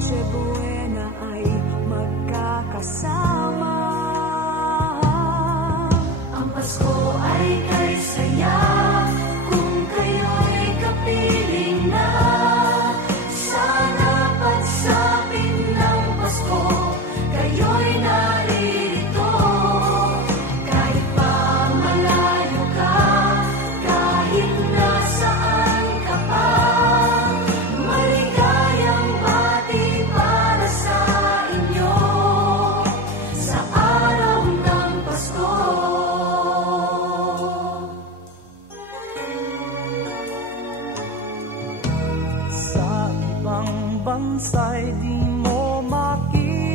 Noche Buena ay magkakasama. Ang Pasko ay kay saya kung kayo'y kapiling na. Sana pagsapit ng Pasko, kayo'y naririto. Kahit pa malayo ka, kahit nasaan ka pa, maligayang bati para sa inyo sa araw ng Pasko. Sa ibang bansa'y di mo makita